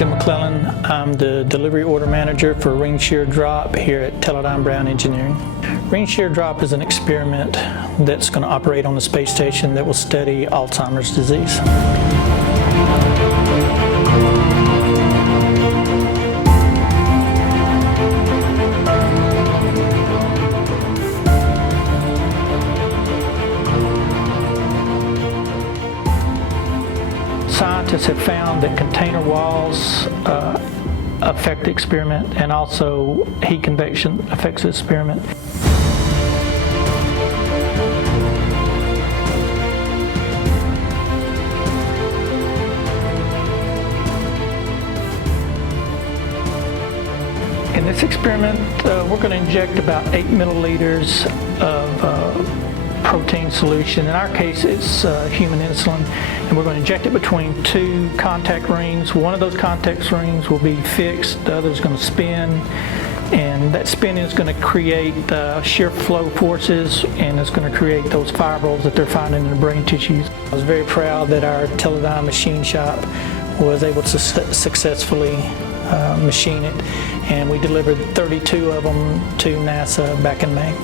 Jim McClellan. I'm the delivery order manager for Ring Sheared Drop here at Teledyne Brown Engineering. Ring Sheared Drop is an experiment that's going to operate on the space station that will study Alzheimer's disease. Scientists have found that container walls affect the experiment, and also heat convection affects the experiment. In this experiment, we're going to inject about 8 milliliters of protein solution. In our case, it's human insulin, and we're going to inject it between 2 contact rings. One of those contact rings will be fixed, the other is going to spin, and that spinning is going to create shear flow forces, and it's going to create those fibrils that they're finding in the brain tissues. I was very proud that our Teledyne machine shop was able to successfully machine it, and we delivered 32 of them to NASA back in May.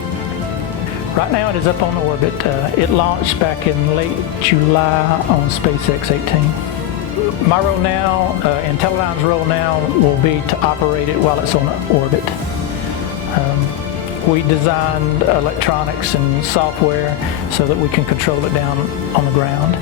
Right now it is up on orbit. It launched back in late July on SpaceX 18. My role now, and Teledyne's role now, will be to operate it while it's on orbit. We designed electronics and software so that we can control it down on the ground.